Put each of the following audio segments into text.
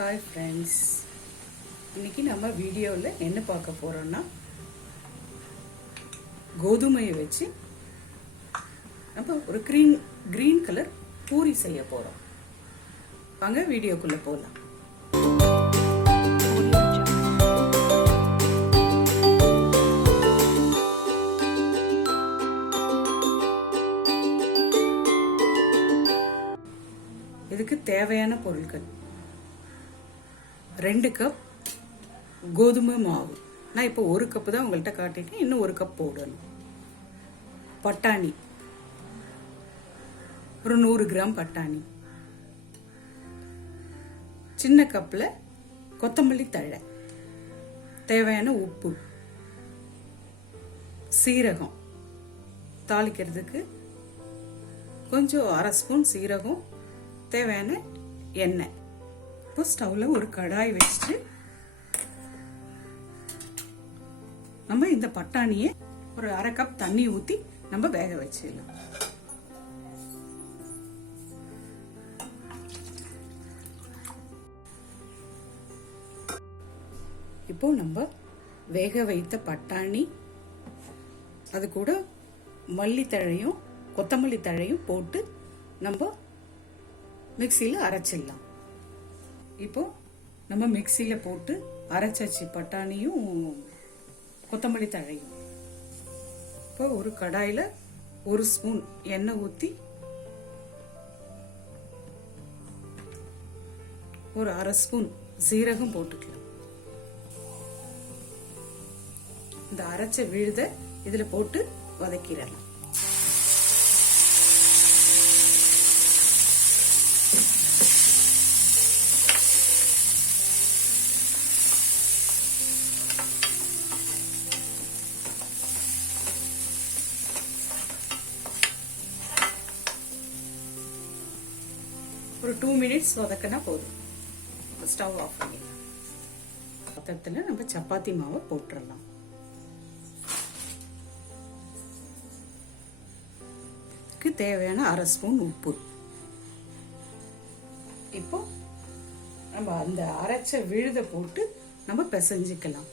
Hi friends, இன்னைக்கு நம்ம வீடியோவில் என்ன பார்க்க போறோம்னா கோதுமையை வச்சு நம்ம ஒரு கிரீன் கலர் பூரி செய்ய போறோம். வாங்க வீடியோக்குள்ள போலாம். இதுக்கு தேவையான பொருட்கள் 2 கப் கோதுமை மாவு. நான் இப்போ 1 கப்பு தான் உங்கள்கிட்ட காட்டிட்டேன், இன்னும் 1 கப் போடணும். பட்டாணி ஒரு 100 கிராம் பட்டாணி. சின்ன கப்பில் கொத்தமல்லி தழை, தேவையான உப்பு, சீரகம் தாளிக்கிறதுக்கு கொஞ்சம் 1/2 ஸ்பூன் சீரகம், தேவையான எண்ணெய். இப்போ ஸ்டவ்வில் ஒரு கடாய் வச்சுட்டு நம்ம இந்த பட்டாணியை ஒரு 1/2 கப் தண்ணி ஊற்றி நம்ம வேக வச்சிடலாம். இப்போ நம்ம வேக வைத்த பட்டாணி, அது கூட மல்லித்தழையும் கொத்தமல்லி தழையும் போட்டு நம்ம மிக்சியில் அரைச்சிடலாம். இப்போ நம்ம மிக்சியில் போட்டு அரைச்சாச்சு பட்டாணியும் கொத்தமல்லி தழையும். இப்போ ஒரு கடாயில் 1 ஸ்பூன் எண்ணெய் ஊற்றி ஒரு 1/2 ஸ்பூன் சீரகம் போட்டுக்கலாம். இந்த அரைச்ச விழுத இதில் போட்டு வதக்கிடலாம். ஒரு 2 மினிட்ஸ் வதக்கினா போதும். ஸ்டவ் ஆஃப் பண்ணிடலாம். பாத்திரத்தில் நம்ம சப்பாத்தி மாவை போட்டுடலாம். இதுக்கு தேவையான 1/2 ஸ்பூன் உப்பு. இப்போ நம்ம அந்த அரைச்ச விழுத போட்டு நம்ம பிசைஞ்சிக்கலாம்.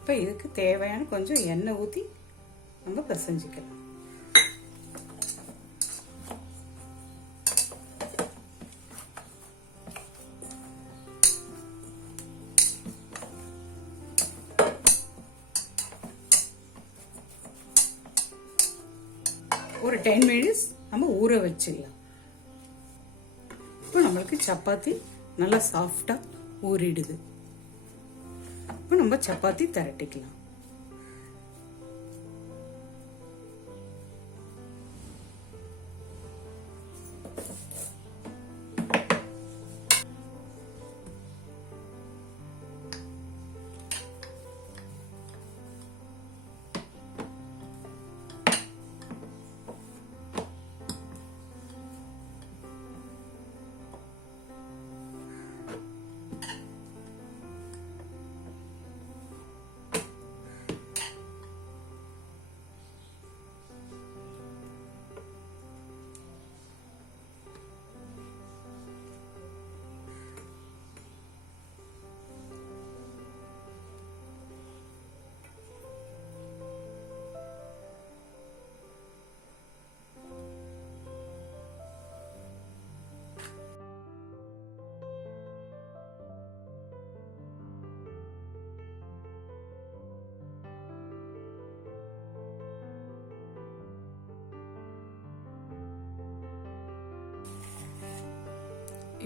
இப்போ இதுக்கு தேவையான கொஞ்சம் எண்ணெய் ஊற்றி நம்ம பிசைஞ்சிக்கலாம். ஒரு 10 மினிட்ஸ் நம்ம ஊற வச்சிடலாம். இப்போ நம்மளுக்கு சப்பாத்தி நல்லா சாஃப்டா ஊறிடுது. இப்போ நம்ம சப்பாத்தி திரட்டிக்கலாம்.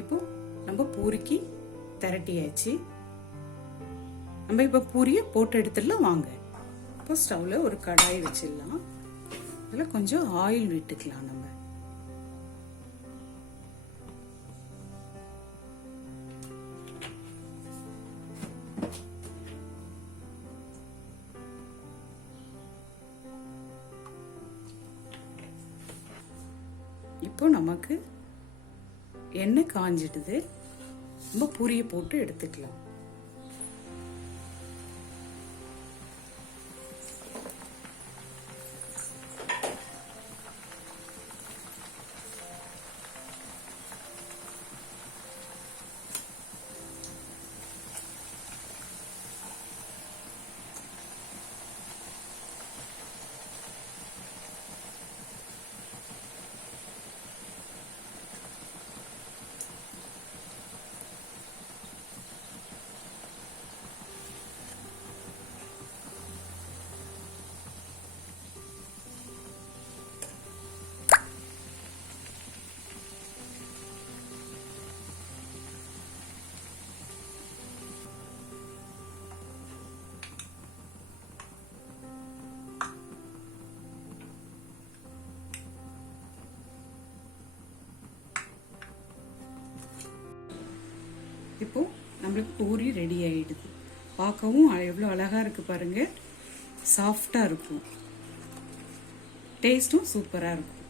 இப்போ நம்ம பூரிக்கு திரட்டியாச்சு. நம்ம இப்போ பூரியை போட்டு எடுத்துடலாம் வாங்க. இப்போ ஸ்டவ்வில் ஒரு கடாய் வச்சிடலாம். இதில் கொஞ்சம் ஆயில் விட்டுக்கலாம். நம்ம இப்போ நமக்கு எண்ணெய் காஞ்சிடுது. நம்ம பூரியை போட்டு எடுத்துக்கலாம். இப்போ நம்மளுக்கு பூரி ரெடி ஆயிடுது. பார்க்கவும் எவ்வளோ அழகா இருக்கு பாருங்க. சாஃப்டா இருக்கும். டேஸ்டும் சூப்பரா இருக்கும்.